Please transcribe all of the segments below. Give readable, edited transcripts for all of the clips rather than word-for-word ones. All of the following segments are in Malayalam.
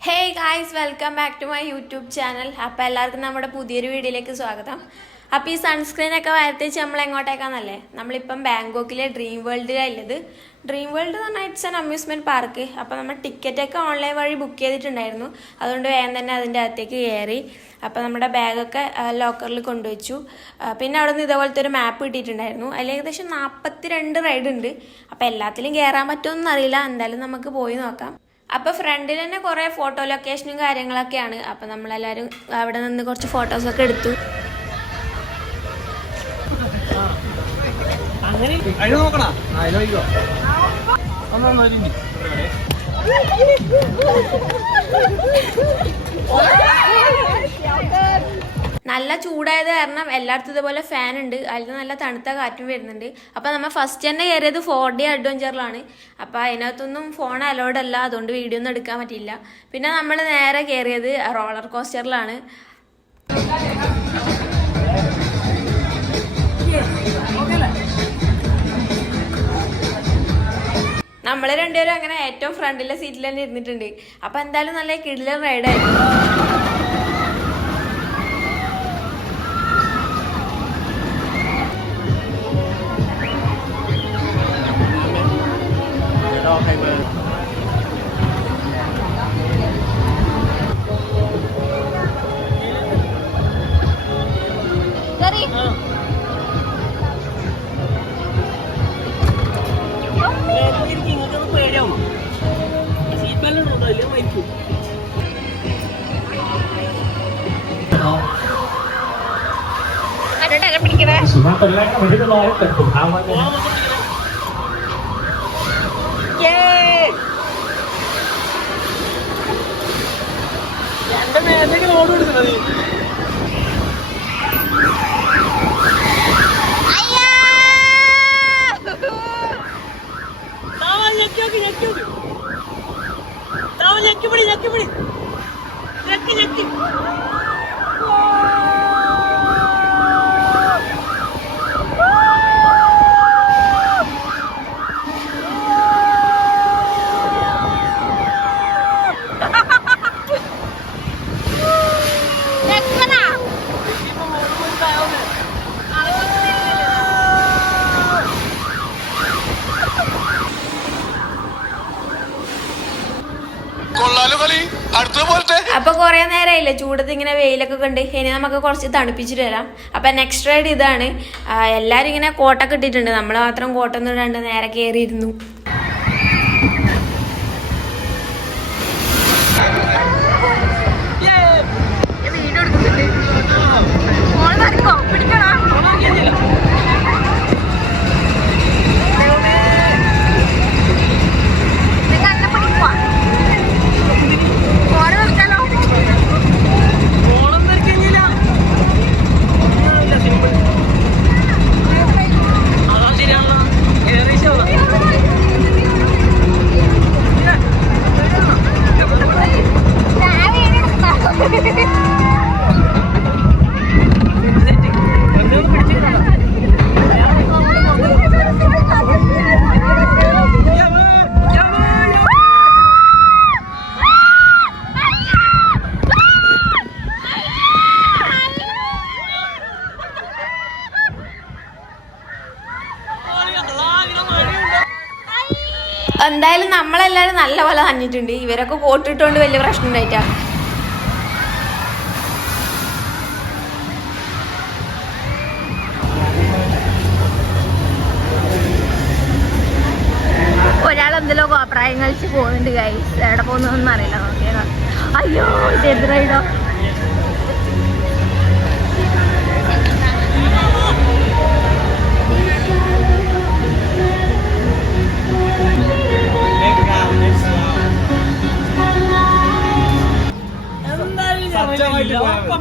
Hey guys, welcome back to my YouTube channel. അപ്പോൾ എല്ലാവർക്കും നമ്മുടെ പുതിയൊരു വീഡിയോയിലേക്ക് സ്വാഗതം. അപ്പോൾ ഈ സൺസ്ക്രീൻ ഒക്കെ വരത്തേച്ച് നമ്മൾ എങ്ങോട്ടേക്കാന്നല്ലേ? നമ്മളിപ്പം ബാങ്കോക്കിലെ ഡ്രീം വേൾഡിലുള്ളത്. ഡ്രീം വേൾഡ് എന്ന് പറഞ്ഞാൽ ഇറ്റ്സ് ആൻ അമ്യൂസ്മെൻറ്റ് പാർക്ക്. അപ്പോൾ നമ്മൾ ടിക്കറ്റൊക്കെ ഓൺലൈൻ വഴി ബുക്ക് ചെയ്തിട്ടുണ്ടായിരുന്നു. അതുകൊണ്ട് വേഗം തന്നെ അതിൻ്റെ അകത്തേക്ക് കയറി. അപ്പോൾ നമ്മുടെ ബാഗൊക്കെ ലോക്കറിൽ കൊണ്ടുവച്ചു. പിന്നെ അവിടെ നിന്ന് ഇതേപോലത്തെ ഒരു മാപ്പ് കിട്ടിയിട്ടുണ്ടായിരുന്നു. അതിൽ ഏകദേശം 42 റൈഡ് ഉണ്ട്. അപ്പോൾ എല്ലാത്തിലും കയറാൻ പറ്റുമെന്നൊന്നും അറിയില്ല. എന്തായാലും നമുക്ക് പോയി നോക്കാം. അപ്പോൾ ഫ്രണ്ടിൽ തന്നെ കുറേ ഫോട്ടോ ലൊക്കേഷനും കാര്യങ്ങളൊക്കെയാണ്. അപ്പോൾ നമ്മളെല്ലാവരും അവിടെ നിന്ന് കുറച്ച് ഫോട്ടോസൊക്കെ എടുത്തു. നല്ല ചൂടായത് കാരണം എല്ലായിടത്തും ഇതുപോലെ ഫാൻ ഉണ്ട്. അതിൽ നല്ല തണുത്ത കാറ്റും വരുന്നുണ്ട്. അപ്പോൾ നമ്മൾ ഫസ്റ്റ് തന്നെ കയറിയത് 4D അഡ്വഞ്ചറിലാണ്. അപ്പോൾ അതിനകത്തൊന്നും ഫോൺ അലൗഡ് അല്ല, അതുകൊണ്ട് വീഡിയോ ഒന്നും എടുക്കാൻ പറ്റില്ല. പിന്നെ നമ്മൾ നേരെ കയറിയത് റോളർ കോസ്റ്ററിലാണ്. നമ്മൾ രണ്ടുപേരും അങ്ങനെ ഏറ്റവും ഫ്രണ്ടിലെ സീറ്റിൽ തന്നെ ഇരുന്നിട്ടുണ്ട്. അപ്പോൾ എന്തായാലും നല്ല കിടിലൻ റൈഡായിരുന്നു. അപ്പൊ കുറെ നേരമായില്ലേ ചൂടത്ത് ഇങ്ങനെ വെയിലൊക്കെ കണ്ട്. ഇനി നമുക്ക് കുറച്ച് തണുപ്പിച്ചിട്ട് വരാം. അപ്പൊ നെക്സ്റ്റ് റൈഡ് ഇതാണ്. എല്ലാരും ഇങ്ങനെ കോട്ടൊക്കെ ഇട്ടിട്ടുണ്ട്. നമ്മൾ മാത്രം കോട്ടൊന്നും ഇടാണ്ട് നേരെ കയറിയിരുന്നു. എന്തായാലും നമ്മളെല്ലാവരും നല്ല പോലെ നനഞ്ഞിട്ടുണ്ട്. ഇവരൊക്കെ കോട്ടിട്ടുകൊണ്ട് വലിയ പ്രശ്നം ഉണ്ടായിട്ടാ. ഒരാളെന്തെല്ലോ കോപ്രായം കളിച്ച് പോകുന്നുണ്ട് ഗൈസ്. എവിടെ പോകുന്നതൊന്നും അറിയില്ല. നോക്കിയാ അയ്യോ ഇത് റൈഡോ.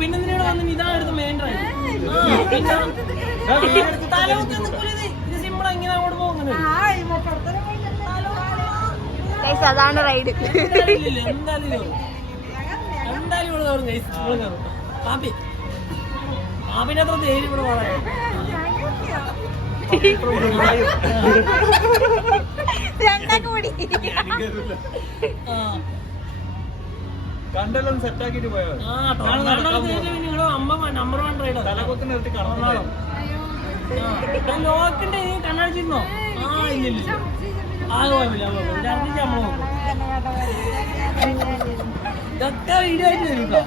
പിന്നെ എന്തിനാണ് വന്ന് ഇതാണ് മെയിൻ ഡ്രൈവ് സിമ്പിൾ എങ്ങനെ അങ്ങോട്ട് പോകുന്നത് അതാണ് റൈഡ് എന്തായാലും ഇവിടെ കയറും കാപ്പി കാപ്പിന്റെ അത്ര തേരി ഇവിടെ പറയാം കണ്ടെല്ലാം സെറ്റാക്കിട്ട് പോയോ നമ്പർ 1 റൈഡർ തലകൊക്കെ നിർത്തി ലോക്കിന്റെ കണ്ണടിച്ചിരുന്നോ ഇല്ല ആകെ കുഴപ്പമില്ല നമ്മൾ നോക്കും ഇതൊക്കെ വീഡിയോ ആയിട്ട് വരും കേട്ടോ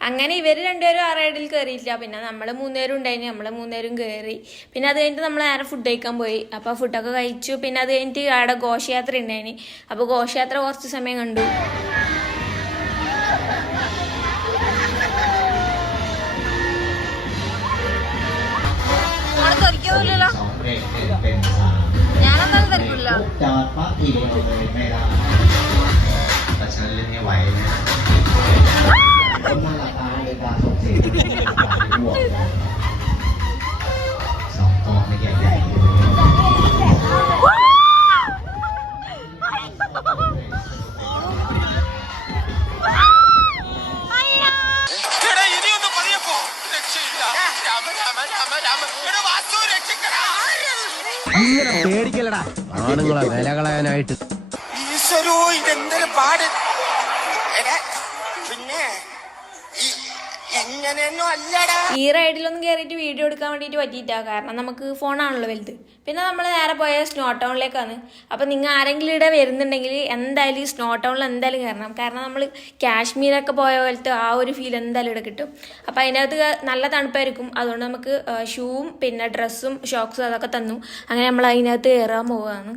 അങ്ങനെ ഇവർ രണ്ടുപേരും ആ റൈഡിൽ കയറിയില്ല. പിന്നെ നമ്മൾ 3 പേരും ഉണ്ടായിന്, നമ്മൾ 3 പേരും കയറി. പിന്നെ അത് കഴിഞ്ഞിട്ട് നമ്മൾ നേരെ ഫുഡ് കഴിക്കാൻ പോയി. അപ്പോൾ ഫുഡൊക്കെ കഴിച്ചു. പിന്നെ അത് കഴിഞ്ഞിട്ട് അവിടെ ഘോഷയാത്ര ഉണ്ടായിന്. അപ്പോൾ ഘോഷയാത്ര കുറച്ച് സമയം കണ്ടു. ഞാനെന്തായാലും തിരക്കില്ല. പേടിക്കലടാ ആണുങ്ങളെ വില കളയാനായിട്ട്. ഈശ്വരോ ഇതെന്തൊരു പാട്. പിന്നെ ഈ റൈഡിലൊന്നും കയറിയിട്ട് വീഡിയോ എടുക്കാൻ വേണ്ടിയിട്ട് പറ്റിയിട്ടാ. കാരണം നമുക്ക് ഫോണാണല്ലോ വലുത്. പിന്നെ നമ്മൾ നേരെ പോയ സ്നോ ടൗണിലേക്കാണ്. അപ്പോൾ നിങ്ങൾ ആരെങ്കിലും ഇവിടെ വരുന്നുണ്ടെങ്കിൽ എന്തായാലും ഈ സ്നോ ടൗണിൽ എന്തായാലും കയറണം. കാരണം നമ്മൾ കാശ്മീരൊക്കെ പോയ പോലത്തെ ആ ഒരു ഫീൽ എന്തായാലും ഇവിടെ കിട്ടും. അപ്പോൾ അതിനകത്ത് നല്ല തണുപ്പായിരിക്കും. അതുകൊണ്ട് നമുക്ക് ഷൂവും പിന്നെ ഡ്രസ്സും ഷോക്സും അതൊക്കെ തന്നു. അങ്ങനെ നമ്മൾ അതിനകത്ത് കയറാൻ പോവുകയാണ്.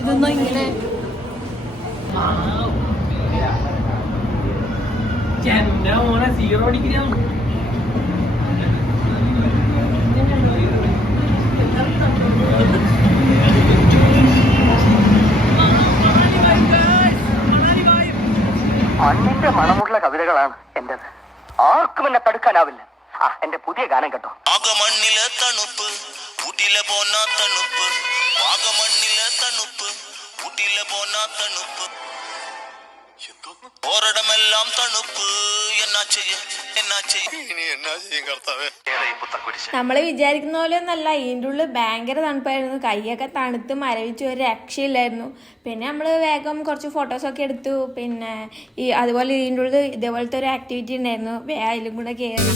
ഇതൊന്നും ഇങ്ങനെ മോനെ 0 ഡിഗ്രി ആണ്. മണ്ണിന്റെ മണമുള്ള കവിതകളാണ് എന്റേത്. ആർക്കും എന്നെ തടുക്കാനാവില്ല. എന്റെ പുതിയ ഗാനം കേട്ടോ. വാഗമണ്ണിലെ തണുപ്പ് ഊട്ടിയിലെ പോന്ന തണുപ്പ്, വാഗമണ്ണിലെ തണുപ്പ് ഊട്ടിയിലെ പോന്ന തണുപ്പ്, ഓരിടമെല്ലാം തണുപ്പ്. നമ്മൾ വിചാരിക്കുന്ന പോലെ ഒന്നല്ല. ഇതിൻ്റെ ഉള്ളിൽ ഭയങ്കര തണുപ്പായിരുന്നു. കൈയൊക്കെ തണുത്ത് മരവിച്ച് ഒരു രക്ഷയില്ലായിരുന്നു. പിന്നെ നമ്മൾ വേഗം കുറച്ച് ഫോട്ടോസൊക്കെ എടുത്തു. പിന്നെ അതുപോലെ ഇതിൻ്റെ ഉള്ളിൽ ഇതേപോലത്തെ ഒരു ആക്ടിവിറ്റി ഉണ്ടായിരുന്നു. അതിലും കൂടെ കയറി.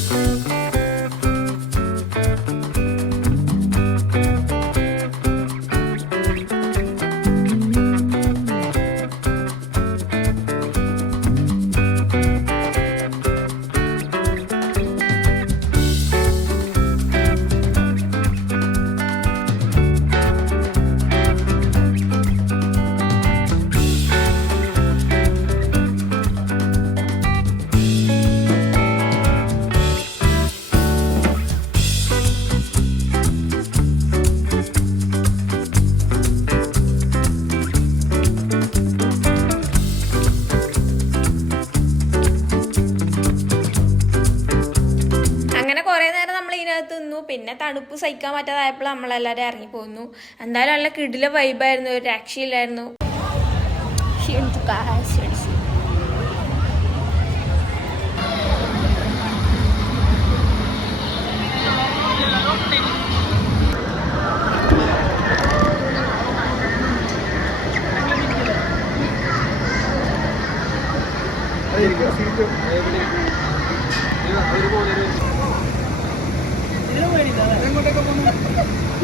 തണുപ്പ് സഹിക്കാൻ പറ്റാതായപ്പോൾ നമ്മളെല്ലാവരും ഇറങ്ങി പോന്നു. എന്തായാലും നല്ല കിടില വൈബായിരുന്നു, ഒരു രക്ഷയില്ലായിരുന്നു.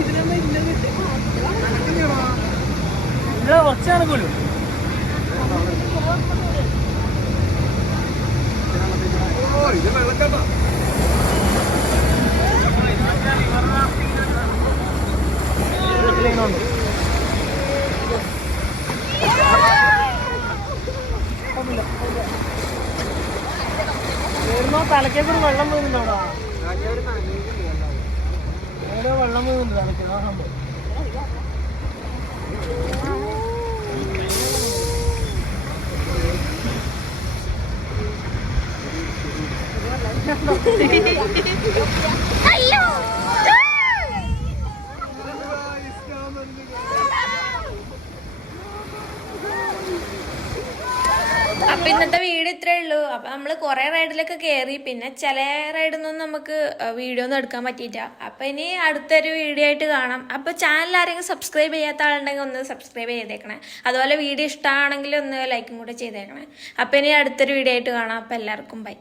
ഇതിനെ പേടിയില്ല ഇവിടെ കുറച്ച് നടക്കുമല്ലോ. ഇത് വെള്ളച്ചാട്ടാ. തലക്കേക്കൊരു വെള്ളം വീഴുന്നുണ്ടോ? എവിടെയോ വെള്ളം വീഴുന്നുണ്ട് തലക്ക്. ആ സംഭവം അപ്പൊ ഇന്നത്തെ വീഡിയോ ഇത്രേ ഉള്ളൂ. അപ്പൊ നമ്മള് കുറെ റൈഡിലൊക്കെ കയറി, പിന്നെ ചില റൈഡൊന്നും നമുക്ക് വീഡിയോ ഒന്നും എടുക്കാൻ പറ്റിയില്ല. അപ്പൊ ഇനി അടുത്തൊരു വീഡിയോ ആയിട്ട് കാണാം. അപ്പൊ ചാനൽ ആരെങ്കിലും സബ്സ്ക്രൈബ് ചെയ്യാത്ത ആളുണ്ടെങ്കിൽ ഒന്ന് സബ്സ്ക്രൈബ് ചെയ്തേക്കണേ. അതുപോലെ വീഡിയോ ഇഷ്ടമാണെങ്കിൽ ഒന്ന് ലൈക്കും കൂടെ ചെയ്തേക്കണേ. അപ്പൊ ഇനി അടുത്തൊരു വീഡിയോ ആയിട്ട് കാണാം. അപ്പൊ എല്ലാവർക്കും ബൈ.